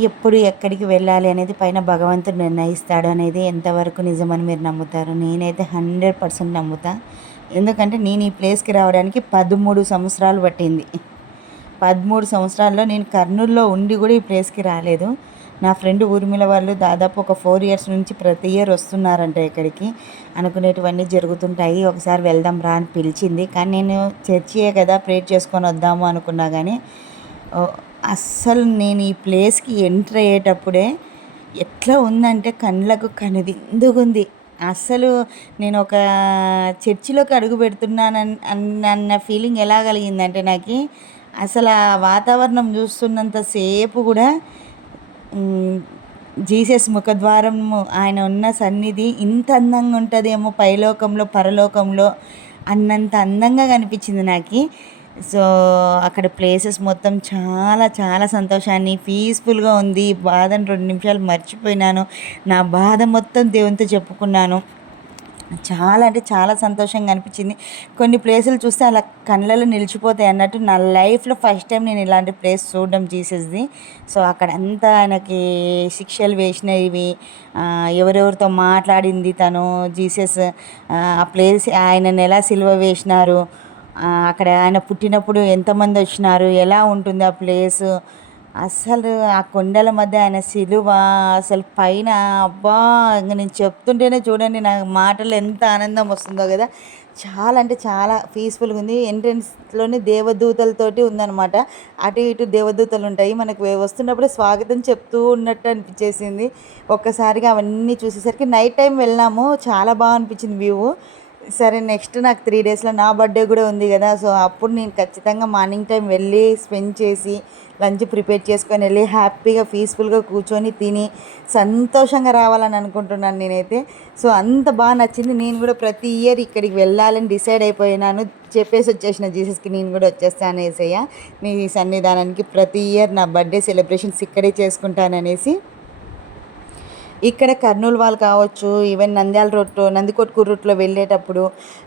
ఎప్పుడు ఎక్కడికి వెళ్ళాలి అనేది పైన భగవంతుడు నిర్ణయిస్తాడు అనేది ఎంతవరకు నిజమని మీరు నమ్ముతారు? నేనైతే 100% నమ్ముతా. ఎందుకంటే నేను ఈ ప్లేస్‌కి రావడానికి 13 సంవత్సరాలు పట్టింది. 13 సంవత్సరాల్లో నేను కర్నూలులో ఉండి కూడా ఈ ప్లేస్‌కి రాలేదు. నా ఫ్రెండ్ ఊర్మిళ వాళ్ళు దాదాపు ఒక 4 ఇయర్స్ నుంచి ప్రతి ఇయర్ వస్తున్నారంట ఇక్కడికి. అనుకునేటివన్నీ జరుగుతుంటాయి. ఒకసారి వెళ్దాం రా అని పిలిచింది. కానీ నేను చర్చియే కదా ప్రేయర్ చేసుకొని వద్దాము అనుకున్నా కానీ అస్సలు నేను ఈ ప్లేస్‌కి ఎంటర్ అయ్యేటప్పుడే ఎట్లా ఉందంటే కళ్ళకు కనువిందుగుంది. అస్సలు నేను ఒక చర్చిలోకి అడుగు పెడుతున్నానని అన్న ఫీలింగ్ ఎలా కలిగిందంటే నాకి, అసలు ఆ వాతావరణం చూస్తున్నంత సేపు కూడా జీసస్ ముఖద్వారము, ఆయన ఉన్న సన్నిధి ఇంత అందంగా ఉంటుందేమో పైలోకంలో పరలోకంలో అన్నంత అందంగా కనిపించింది నాకు. సో అక్కడ ప్లేసెస్ మొత్తం చాలా చాలా సంతోషాన్ని, పీస్ఫుల్గా ఉంది. బాధను 2 నిమిషాలు మర్చిపోయినాను. నా బాధ మొత్తం దేవునితో చెప్పుకున్నాను. చాలా అంటే చాలా సంతోషంగా అనిపించింది. కొన్ని ప్లేసులు చూస్తే అలా కళ్ళలో నిలిచిపోతాయి అన్నట్టు. నా లైఫ్లో ఫస్ట్ టైం నేను ఇలాంటి ప్లేస్ చూడడం జీసస్ది. సో అక్కడ అంతా ఆయనకి శిక్షలు వేసినవి, ఎవరెవరితో మాట్లాడింది తను జీసస్, ఆ ప్లేస్ ఆయనను ఎలా సిలువ వేసినారు, అక్కడ ఆయన పుట్టినప్పుడు ఎంతమంది వచ్చినారు, ఎలా ఉంటుంది ఆ ప్లేసు, అసలు ఆ కొండల మధ్య ఆయన సిలువ, అసలు పైన అబ్బా! ఇంక నేను చెప్తుంటేనే చూడండి నాకు మాటలు ఎంత ఆనందం వస్తుందో కదా. చాలా అంటే చాలా పీస్ఫుల్గా ఉంది. ఎంట్రన్స్లోనే దేవదూతలతోటి ఉందన్నమాట. అటు ఇటు దేవదూతలు ఉంటాయి. మనకు వస్తున్నప్పుడే స్వాగతం చెప్తూ ఉన్నట్టు అనిపించేసింది. ఒక్కసారిగా అవన్నీ చూసేసరికి నైట్ టైం వెళ్ళాము. చాలా బాగా అనిపించింది వ్యూ. సరే నెక్స్ట్ నాకు 3 డేస్లో నా బర్త్డే కూడా ఉంది కదా. సో అప్పుడు నేను ఖచ్చితంగా మార్నింగ్ టైం వెళ్ళి స్పెండ్ చేసి లంచ్ ప్రిపేర్ చేసుకొని వెళ్ళి హ్యాపీగా పీస్ఫుల్గా కూర్చొని తిని సంతోషంగా రావాలని అనుకుంటున్నాను నేనైతే. సో అంత బాగా నచ్చింది. నేను కూడా ప్రతి ఇయర్ ఇక్కడికి వెళ్ళాలని డిసైడ్ అయిపోయినాను. చెప్పేసి వచ్చేసిన జీసస్కి, నేను కూడా వచ్చేస్తాను యేసయ్య నీ సన్నిధానానికి, ప్రతి ఇయర్ నా బర్త్డే సెలబ్రేషన్స్ ఇక్కడే చేసుకుంటాననేసి. ఇక్కడ కర్నూలు వాళ్ళు కావచ్చు, ఈవెన్ నంద్యాల రూట్, నందికొట్కూరు రూట్లో వెళ్ళేటప్పుడు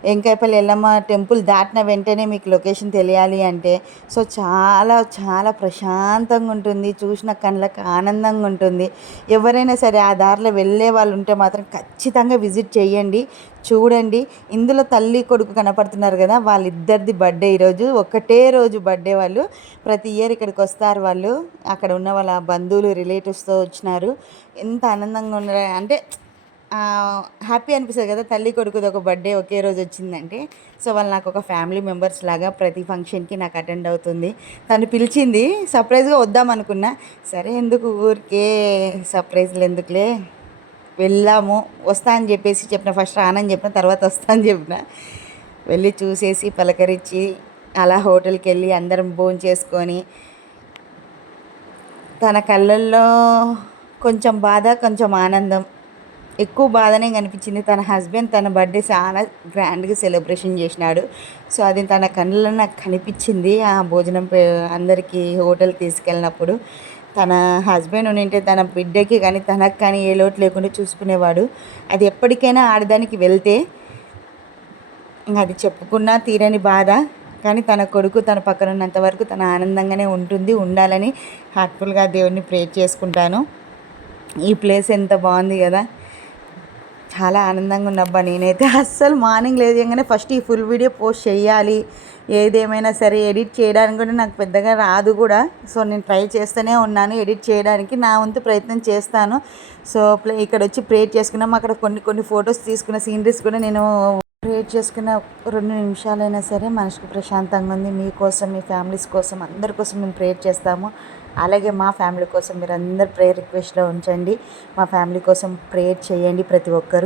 వెంకాయపల్లి ఎల్లమ్మ టెంపుల్ దాటిన వెంటనే మీకు లొకేషన్ తెలియాలి అంటే సో చాలా చాలా ప్రశాంతంగా ఉంటుంది. చూసిన కళ్ళకి ఆనందంగా ఉంటుంది. ఎవరైనా సరే ఆ దారిలో వెళ్ళే వాళ్ళు ఉంటే మాత్రం ఖచ్చితంగా విజిట్ చేయండి, చూడండి. ఇందులో తల్లి కొడుకు కనపడుతున్నారు కదా, వాళ్ళిద్దరిది బర్త్డే ఈరోజు, ఒకటే రోజు బర్త్డే. వాళ్ళు ప్రతి ఇయర్ ఇక్కడికి వస్తారు. వాళ్ళు అక్కడ ఉన్న వాళ్ళ బంధువులు రిలేటివ్స్తో వచ్చినారు. ఎంత ఆనందంగా ఉన్నారు అంటే హ్యాపీ అనిపిస్తుంది కదా, తల్లి కొడుకుది ఒక బర్త్డే ఒకే రోజు వచ్చిందంటే. సో వాళ్ళు నాకు ఒక ఫ్యామిలీ మెంబర్స్ లాగా, ప్రతి ఫంక్షన్కి నాకు అటెండ్ అవుతుంది. తను పిలిచింది, సర్ప్రైజ్గా వద్దాం అనుకున్నా. సరే ఎందుకు ఊరికే సర్ప్రైజ్లు ఎందుకులే, వెళ్ళాము, వస్తా అని చెప్పేసి చెప్పిన. ఫస్ట్ రానని చెప్పిన, తర్వాత వస్తా అని చెప్పిన. వెళ్ళి చూసేసి పలకరించి అలా హోటల్కి వెళ్ళి అందరం భోజనం చేసుకొని, తన కళ్ళల్లో కొంచెం బాధ కొంచెం ఆనందం, ఎక్కువ బాధనే కనిపించింది. తన హస్బెండ్ తన బర్త్డే చాలా గ్రాండ్గా సెలబ్రేషన్ చేసినాడు. సో అది తన కళ్ళల్లో నాకు కనిపించింది. ఆ భోజనం అందరికీ హోటల్కి తీసుకెళ్ళినప్పుడు తన హస్బెండ్ ఉంటే తన బిడ్డకి కానీ తనకు కానీ ఏ లోటు లేకుండా చూసుకునేవాడు. అది ఎప్పటికైనా ఆడదానికి వెళ్తే అది చెప్పుకున్నా తీరని బాధ. కానీ తన కొడుకు తన పక్కన ఉన్నంత వరకు తన ఆనందంగానే ఉండాలని హార్ట్ఫుల్గా దేవుణ్ణి ప్రేర్ చేసుకుంటాను. ఈ ప్లేస్ ఎంత బాగుంది కదా, చాలా ఆనందంగా ఉన్నబ్బా. నేనైతే అస్సలు మార్నింగ్ లేవగానే ఫస్ట్ ఈ ఫుల్ వీడియో పోస్ట్ చేయాలి, ఏదేమైనా సరే ఎడిట్ చేయడానికి కూడా నాకు పెద్దగా రాదు కూడా. సో నేను ట్రై చేస్తూనే ఉన్నాను ఎడిట్ చేయడానికి, నా వంతు ప్రయత్నం చేస్తాను. సో ఇక్కడ వచ్చి ప్రేర్ చేసుకున్నాము. అక్కడ కొన్ని ఫొటోస్ తీసుకున్న సీనరీస్ కూడా నేను ప్రేర్ చేసుకున్న 2 నిమిషాలైనా సరే మనసుకు ప్రశాంతంగా ఉంది. మీకోసం, మీ ఫ్యామిలీస్ కోసం, అందరి కోసం మేము ప్రేర్ చేస్తాము. అలాగే మా ఫ్యామిలీ కోసం మీరు అందరు ప్రేయర్ రిక్వెస్ట్లో ఉంచండి. మా ఫ్యామిలీ కోసం ప్రేయర్ చేయండి ప్రతి ఒక్కరు.